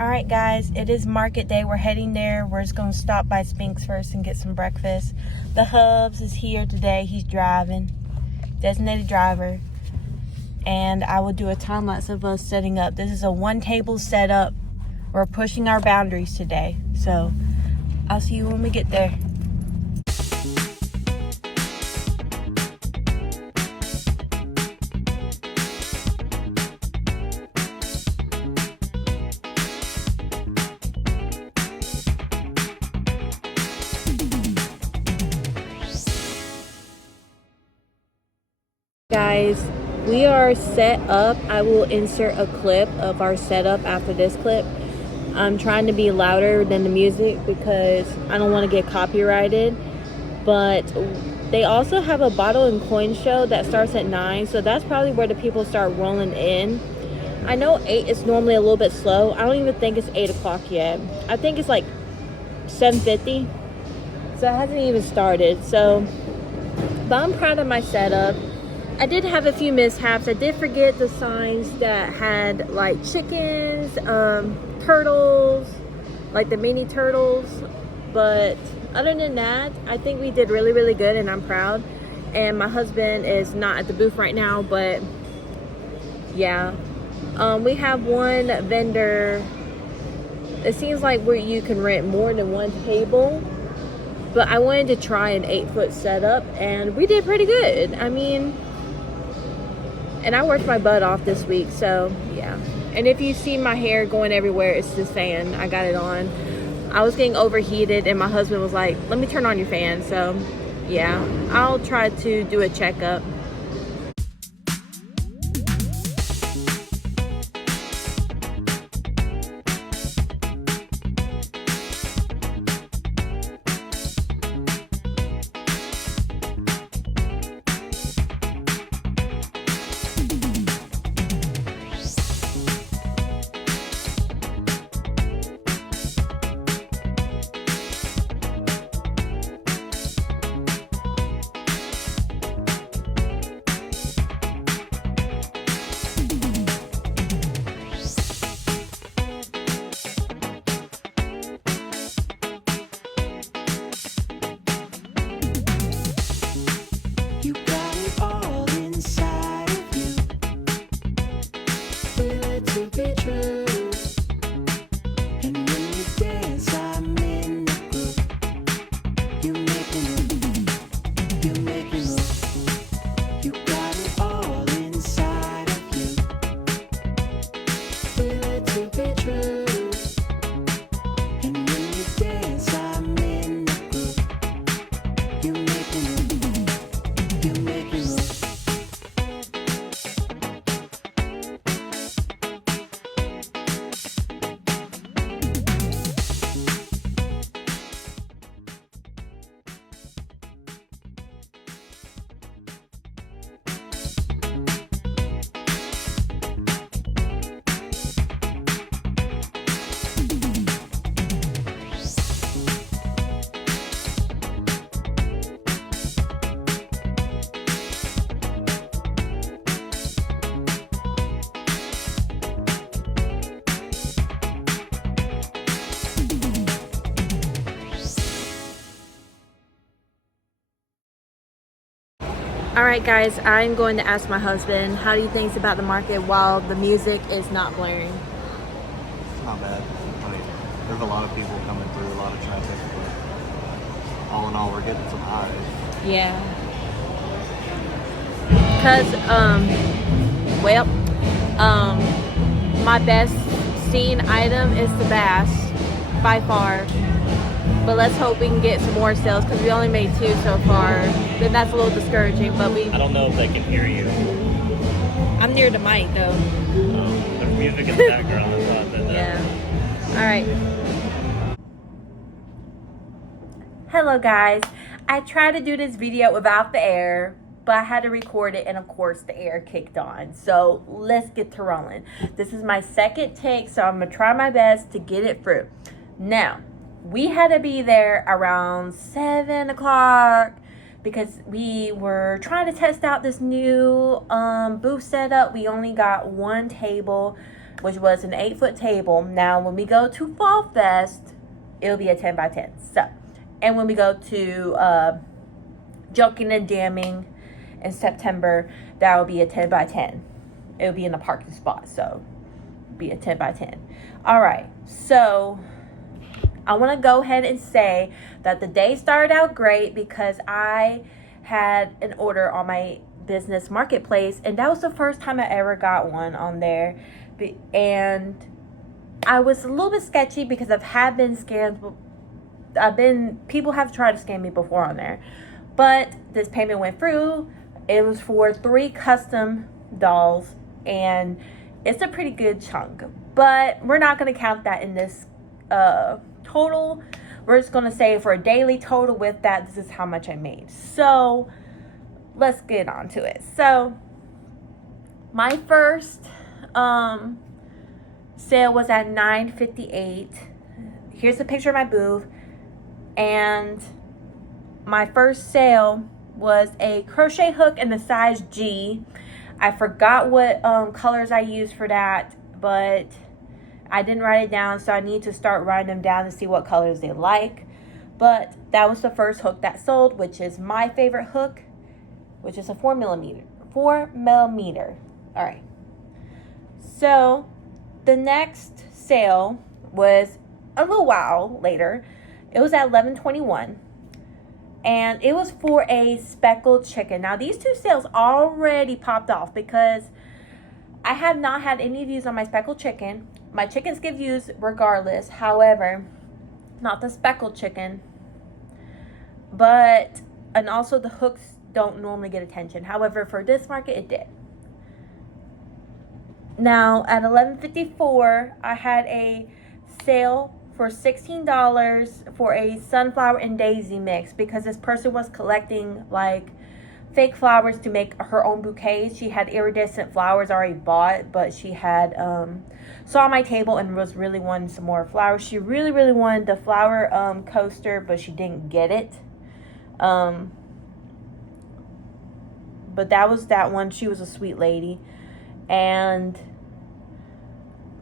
Alright guys, it is market day. We're heading there. We're just going to stop by Spinks first and get some breakfast. The Hubs is here today. He's driving. Designated driver. And I will do a time lapse of us setting up. This is a one table setup. We're pushing our boundaries today. So I'll see you when we get there. Guys, we are set up. I will insert a clip of our setup after this clip. I'm trying to be louder than the music because I don't want to get copyrighted. But they also have a bottle and coin show that starts at 9, so that's probably where the people start rolling in. I know 8 is normally a little bit slow. I don't even think it's 8 o'clock yet. I think it's like 7:50, so it hasn't even started. But I'm proud of my setup. I did have a few mishaps. I did forget the signs that had like chickens, turtles, like the mini turtles. But other than that, I think we did really, really good and I'm proud. And my husband is not at the booth right now, but yeah. We have one vendor. It seems like where you can rent more than one table. But I wanted to try an 8-foot setup and we did pretty good. I mean, and I worked my butt off this week, so yeah. And if you see my hair going everywhere, it's the fan. I got it on. I was getting overheated and my husband was like, let me turn on your fan. So yeah, I'll try to do a checkup. Alright guys, I'm going to ask my husband how he thinks about the market while the music is not blaring. It's not bad. I mean, there's a lot of people coming through, a lot of traffic, but all in all, we're getting some highs. Yeah. Because, my best seen item is the bass, by far. But let's hope we can get some more sales because we only made 2 so far. Then that's a little discouraging, but I don't know if they can hear you. I'm near the mic though. There's music in the background. Yeah. Alright. Hello guys. I tried to do this video without the air, but I had to record it and of course the air kicked on. So let's get to rolling. This is my second take, so I'm going to try my best to get it through. Now, we had to be there around 7 o'clock because we were trying to test out this new booth setup. We only got one table. which was an 8-foot table. Now, when we go to Fall Fest, it'll be a 10 by 10. So, and when we go to Joking and Jamming in September, that will be a 10 by 10. It'll be in a parking spot, so it'll be a 10 by 10. All right, so I want to go ahead and say that the day started out great because I had an order on my business marketplace, and that was the first time I ever got one on there. And I was a little bit sketchy because I've been scammed. People have tried to scam me before on there, but this payment went through. It was for 3 custom dolls, and it's a pretty good chunk, but we're not going to count that in this total. We're just going to say for a daily total with that, this is how much I made. So let's get on to it. So my first sale was at $9.58. Here's a picture of my booth. And my first sale was a crochet hook in the size G. I forgot what colors I used for that, but I didn't write it down, so I need to start writing them down to see what colors they like. But that was the first hook that sold, which is my favorite hook, which is a 4 millimeter. 4 millimeter. All right. So the next sale was a little while later. It was at $11.21. And it was for a speckled chicken. Now, these 2 sales already popped off because I have not had any views on my speckled chicken. My chickens get views regardless. However, not the speckled chicken. And also the hooks don't normally get attention. However, for this market, it did. Now, at $11.54, I had a sale for $16 for a sunflower and daisy mix because this person was collecting like fake flowers to make her own bouquets. She had iridescent flowers already bought, but she had saw my table and was really wanting some more flowers. She really wanted the flower coaster, but she didn't get it. But that was that one. She was a sweet lady. And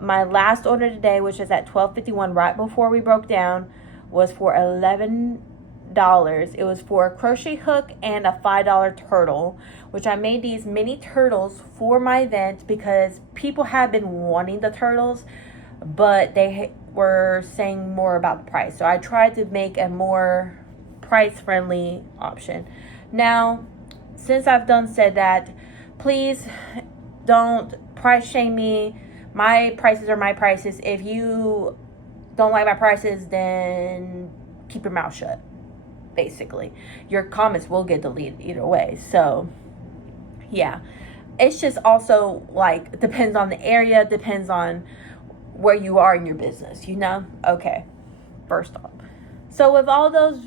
my last order today, which is at $12.51, right before we broke down, was for $11. It was for a crochet hook and a $5 turtle, which I made these mini turtles for my event because people have been wanting the turtles, but they were saying more about the price. So I tried to make a more price-friendly option. Now, since I've said that, please don't price shame me. My prices are my prices. If you don't like my prices, then keep your mouth shut, basically. Your comments will get deleted either way. So, yeah. It's just also, like, depends on the area, depends on where you are in your business, you know? Okay, first off. So, with all those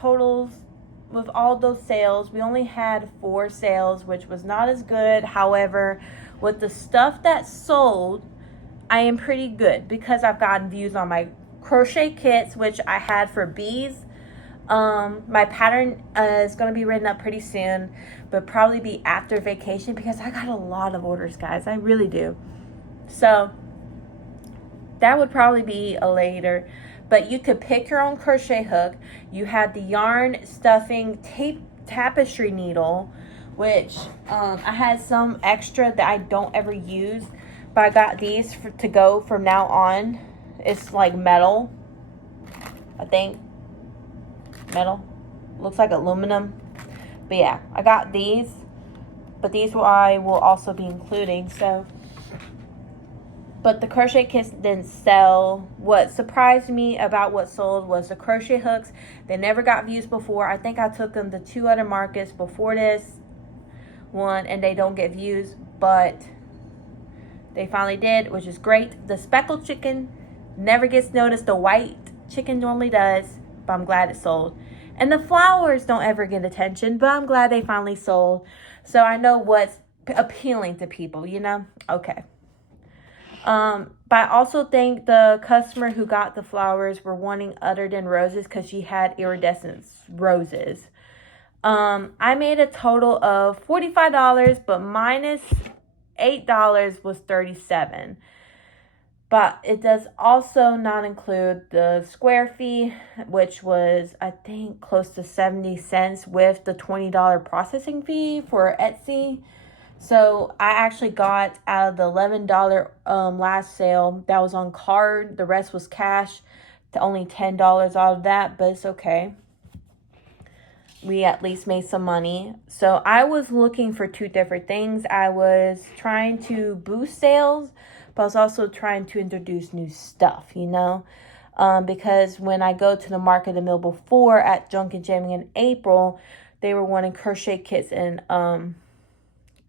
totals, with all those sales, we only had 4 sales, which was not as good. However, with the stuff that sold, I am pretty good because I've gotten views on my crochet kits, which I had for bees. My pattern is going to be written up pretty soon, but probably be after vacation because I got a lot of orders, guys. I really do. So that would probably be a later. But you could pick your own crochet hook. You had the yarn stuffing tapestry needle, which I had some extra that I don't ever use, but I got these to go from now on. It's like metal, I think. Metal. Looks like aluminum. But yeah, I got these, but these I will also be including. So, but the crochet kits didn't sell. What surprised me about what sold was the crochet hooks. They never got views before. I think I took them to 2 other markets before this one, and they don't get views, but they finally did, which is great. The speckled chicken never gets noticed. The white chicken normally does, but I'm glad it sold. And the flowers don't ever get attention, but I'm glad they finally sold. So I know what's appealing to people, you know? Okay. But I also think the customer who got the flowers were wanting other than roses because she had iridescent roses. I made a total of $45, but minus $8 was $37. But it does also not include the square fee, which was, I think, close to 70 cents with the $20 processing fee for Etsy. So I actually got out of the $11 last sale that was on card. The rest was cash, to only $10 out of that, but it's okay. We at least made some money. So I was looking for two different things. I was trying to boost sales, but I was also trying to introduce new stuff, you know, because when I go to the Market of the Mill before at Junkin' Jamming in April, they were wanting crochet kits and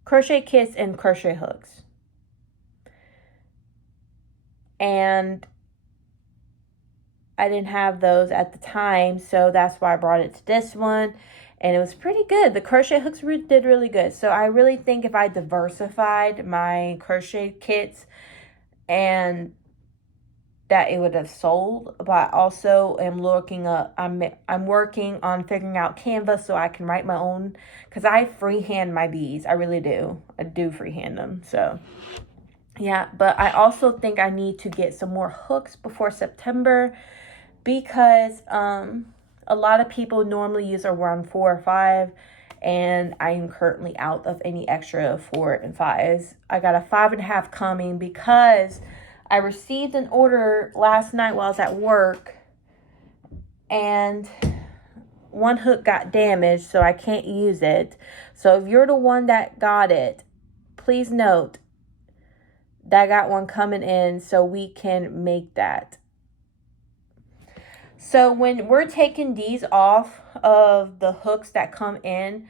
crochet hooks. And I didn't have those at the time, so that's why I brought it to this one. And it was pretty good. The crochet hooks did really good. So I really think if I diversified my crochet kits, and that it would have sold. But also am looking up, I'm working on figuring out Canva so I can write my own, because I freehand my beads. I really do. I do freehand them. So yeah, but I also think I need to get some more hooks before September, because a lot of people normally use around 4 or 5, and I am currently out of any extra 4 and 5s. I got a 5.5 coming because I received an order last night while I was at work, and one hook got damaged, so I can't use it. So if you're the one that got it, please note that I got one coming in so we can make that. So when we're taking these off of the hooks that come in,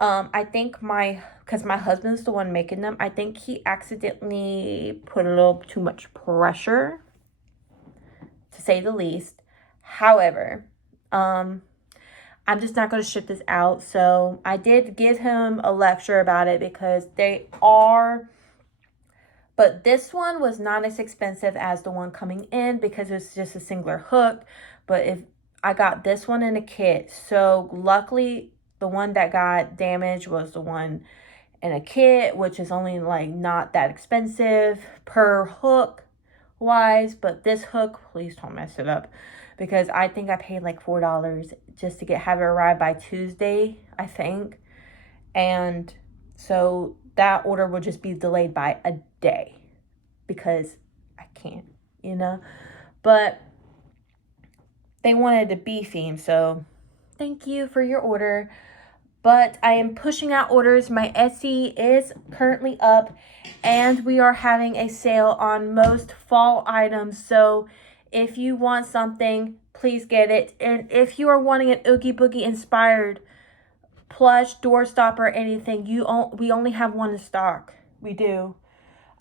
I think because my husband's the one making them, I think he accidentally put a little too much pressure, to say the least. However, I'm just not going to ship this out. So I did give him a lecture about it, because they are, but this one was not as expensive as the one coming in because it's just a singular hook. But if I got this one in a kit, so luckily the one that got damaged was the one in a kit, which is only like not that expensive per hook wise. But this hook, please don't mess it up, because I think I paid like $4 just to have it arrive by Tuesday, I think. And so that order will just be delayed by a day because I can't, you know. But they wanted a bee theme, so thank you for your order. But I am pushing out orders. My Etsy is currently up, and we are having a sale on most fall items. So if you want something, please get it. And if you are wanting an Oogie Boogie inspired plush, doorstop, or anything, we only have one in stock. We do.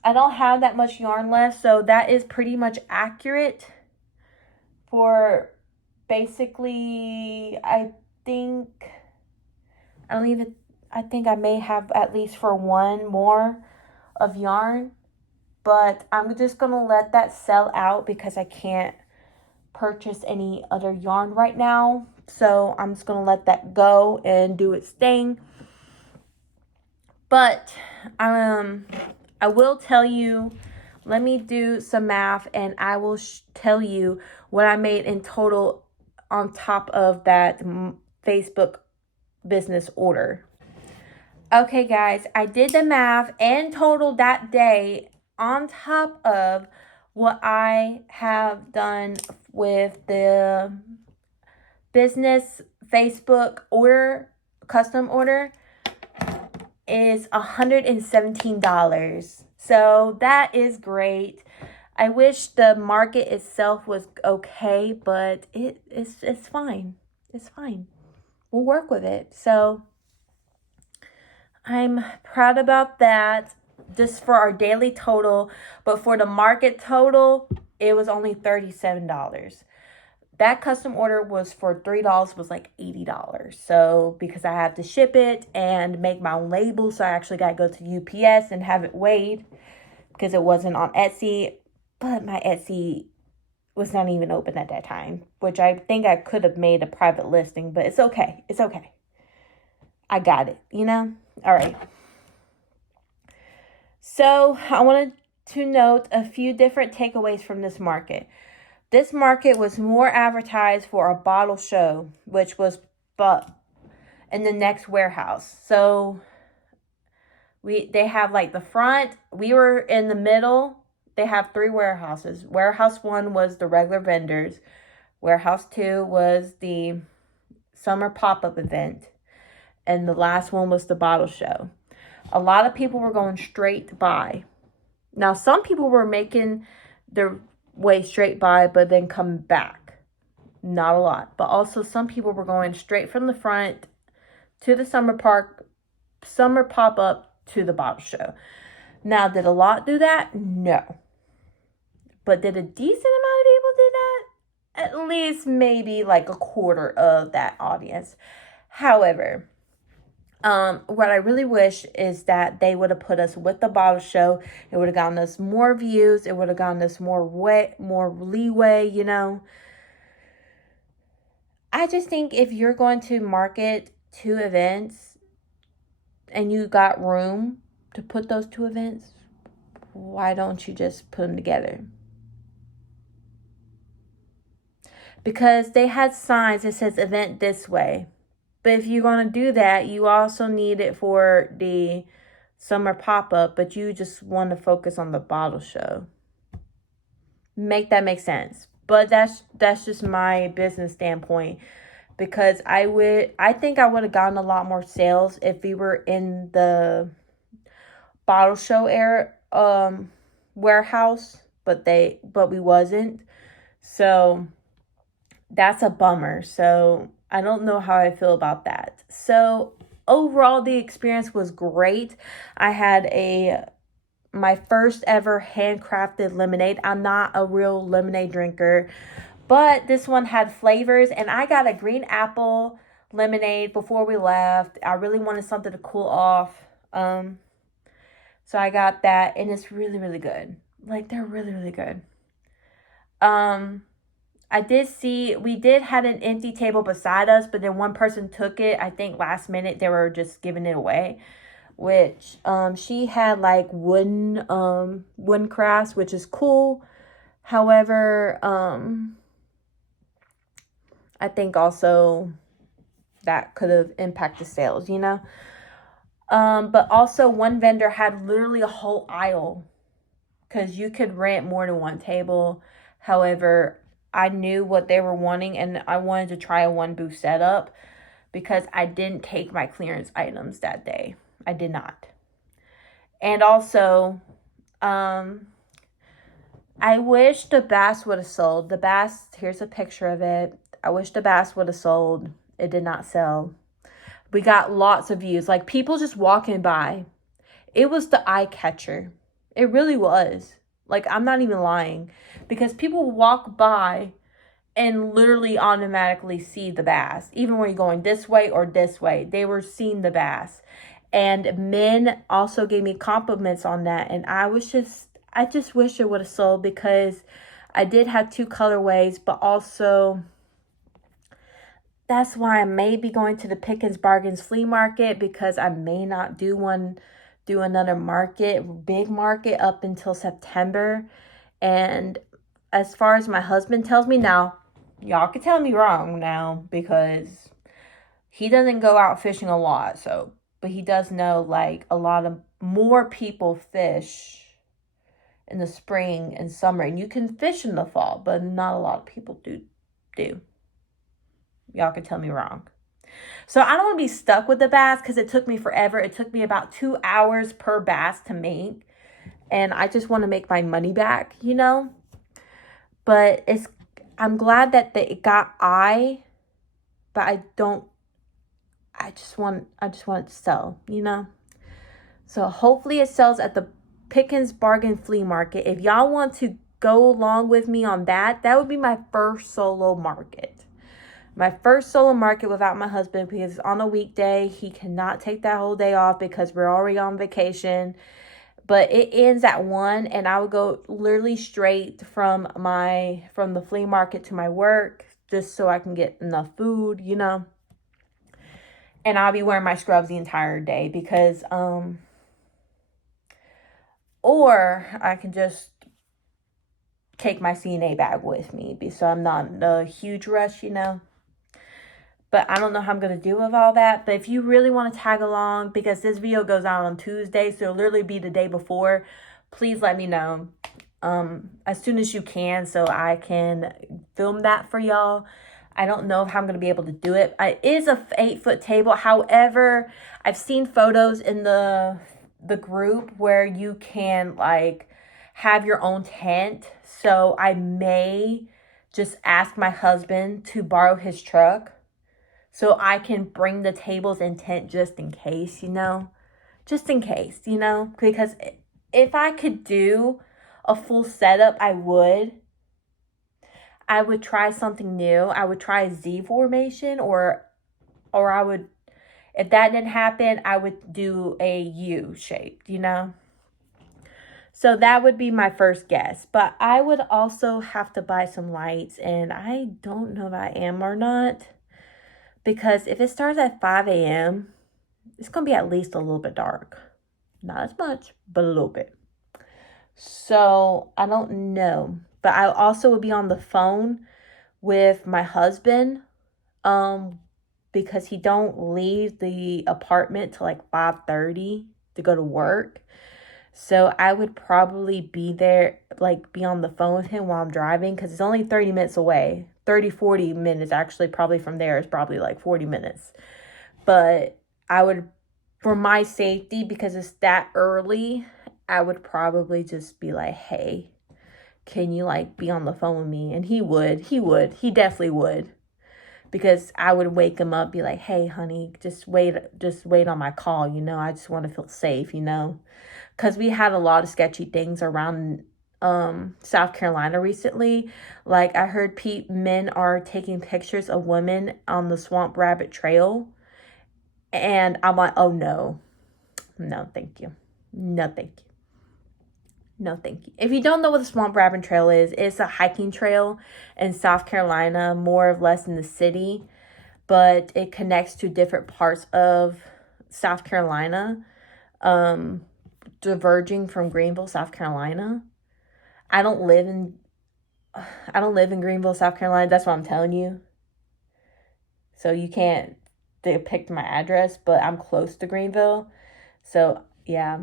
I don't have that much yarn left, so that is pretty much accurate for basically, I think I may have at least for one more of yarn, but I'm just going to let that sell out because I can't purchase any other yarn right now. So I'm just going to let that go and do its thing. But I will tell you, let me do some math and I will tell you what I made in total on top of that Facebook business order. Okay guys, I did the math and total that day on top of what I have done with the business Facebook order, custom order, is $117. So that is great. I wish the market itself was okay, but it's fine. It's fine. We'll work with it. So I'm proud about that, just for our daily total. But for the market total, it was only $37. That custom order was for $3, was like $80. So because I have to ship it and make my own label, so I actually got to go to UPS and have it weighed because it wasn't on Etsy. But my Etsy was not even open at that time, which I think I could have made a private listing, but it's okay. It's okay. I got it, you know? All right. So I want to to note a few different takeaways from this market. This market was more advertised for a bottle show, which was in the next warehouse. So they have like the front, we were in the middle. They have 3 warehouses. Warehouse 1 was the regular vendors. Warehouse 2 was the summer pop-up event. And the last one was the bottle show. A lot of people were going straight by. Now, some people were making their way straight by, but then come back. Not a lot. But also some people were going straight from the front to the summer pop-up to the bottle show. Now, did a lot do that? No. But did a decent amount of people do that? At least maybe like a quarter of that audience. However, what I really wish is that they would have put us with the bottle show. It would have gotten us more views. It would have gotten us more leeway, you know. I just think if you're going to market 2 events and you got room to put those 2 events, why don't you just put them together? Because they had signs that says event this way. But if you're going to do that, you also need it for the summer pop-up, but you just want to focus on the bottle show. Make that make sense. But that's just my business standpoint, because I think I would have gotten a lot more sales if we were in the bottle show warehouse, but we wasn't. So that's a bummer. So I don't know how I feel about that. So overall, the experience was great. I had my first ever handcrafted lemonade. I'm not a real lemonade drinker, but this one had flavors, and I got a green apple lemonade before we left. I really wanted something to cool off. So I got that, and it's really, really good. Like, they're really, really good. We did have an empty table beside us, but then one person took it. I think last minute they were just giving it away, which she had like wooden crafts, which is cool. However, I think also that could have impacted sales, you know. But also one vendor had literally a whole aisle, because you could rent more than one table. However, I knew what they were wanting, and I wanted to try a 1 booth setup, because I didn't take my clearance items that day. I did not. And also, I wish the bass would have sold. The bass, here's a picture of it. I wish the bass would have sold. It did not sell. We got lots of views. Like, people just walking by. It was the eye catcher. It really was. Like, I'm not even lying. Because people walk by and literally automatically see the bass. Even when you're going this way or this way, they were seeing the bass. And men also gave me compliments on that. And I just wish it would have sold, because I did have 2 colorways. But also, that's why I may be going to the Pickens Bargains flea market, because I may not do another big market up until September. And as far as my husband tells me now, y'all can tell me wrong now, because he doesn't go out fishing a lot. So, but he does know like a lot of more people fish in the spring and summer, and you can fish in the fall, but not a lot of people do. Y'all can tell me wrong. So I don't want to be stuck with the bass, because it took me forever. It took me about 2 hours per bass to make. And I just want to make my money back, you know. But I'm glad that it got but I just want it to sell, you know. So hopefully it sells at the Pickens Bargain Flea Market. If y'all want to go along with me on that, that would be my first solo market. My first solo market without my husband, because on a weekday, he cannot take that whole day off because we're already on vacation. But it ends at 1, and I would go literally straight from the flea market to my work, just so I can get enough food, you know. And I'll be wearing my scrubs the entire day, because overall, Or I can just take my CNA bag with me, so I'm not in a huge rush, you know. But I don't know how I'm going to do with all that. But if you really want to tag along, because this video goes out on Tuesday, so it'll literally be the day before, please let me know as soon as you can so I can film that for y'all. I don't know how I'm going to be able to do it. It is a 8-foot table. However, I've seen photos in the group where you can like have your own tent. So I may just ask my husband to borrow his truck so I can bring the tables and tent just in case, you know. Just in case, you know. Because if I could do a full setup, I would. I would try something new. I would try a Z formation or I would, if that didn't happen, I would do a U shape, you know. So that would be my first guess. But I would also have to buy some lights, and I don't know if I am or not. Because if it starts at 5 a.m., it's going to be at least a little bit dark. Not as much, but a little bit. So I don't know. But I also would be on the phone with my husband because he don't leave the apartment till like 5:30 to go to work. So I would probably be there, like be on the phone with him while I'm driving because it's only 30 minutes away. 40 minutes actually, probably from there is probably like 40 minutes. But I would, for my safety, because it's that early, I would probably just be like, hey, can you like be on the phone with me? And he definitely would. Because I would wake him up, be like, hey, honey, just wait on my call, you know, I just want to feel safe, you know. Because we had a lot of sketchy things around South Carolina recently. Like I heard men are taking pictures of women on the Swamp Rabbit Trail. And I'm like, oh no. No, thank you. No, thank you. No, thank you. If you don't know what the Swamp Rabbit Trail is, it's a hiking trail in South Carolina, more or less in the city. But it connects to different parts of South Carolina. Diverging from Greenville, South Carolina. I don't live in Greenville, South Carolina. That's what I'm telling you. So you can't depict my address, but I'm close to Greenville. So yeah,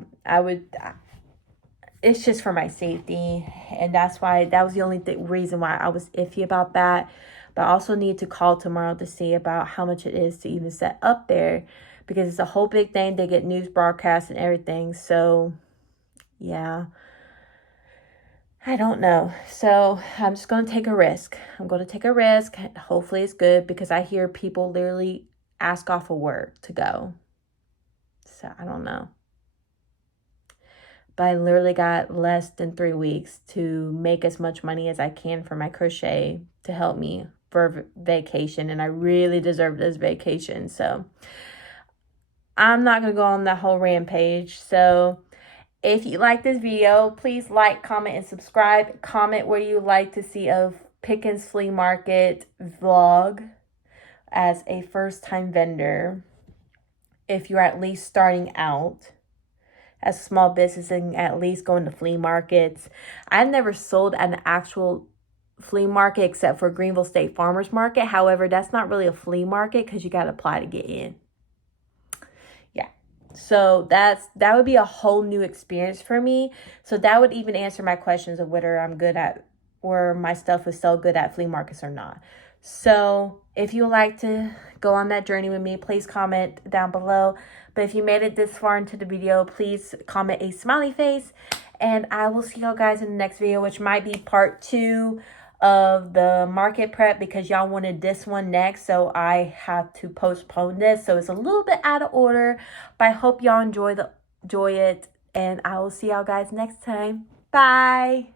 it's just for my safety. And that was the only reason why I was iffy about that. But I also need to call tomorrow to see about how much it is to even set up there. Because it's a whole big thing. They get news broadcasts and everything. So, yeah. I don't know. So, I'm just going to take a risk. I'm going to take a risk. Hopefully, it's good. Because I hear people literally ask off of work to go. So, I don't know. But I literally got less than 3 weeks to make as much money as I can for my crochet to help me for vacation. And I really deserve this vacation. So, I'm not going to go on that whole rampage. So if you like this video, please like, comment, and subscribe. Comment where you like to see a Pickens Flea Market vlog as a first-time vendor. If you're at least starting out as a small business and at least going to flea markets. I've never sold at an actual flea market except for Greenville State Farmers Market. However, that's not really a flea market because you got to apply to get in. So that would be a whole new experience for me. So that would even answer my questions of whether I'm good at, or my stuff is so good at flea markets or not. So if you would like to go on that journey with me, please comment down below. But if you made it this far into the video, please comment a smiley face. And I will see y'all guys in the next video, which might be part 2 of the market prep, because y'all wanted this one next, so I have to postpone this, so it's a little bit out of order, but I hope y'all enjoy it, and I will see y'all guys next time. Bye.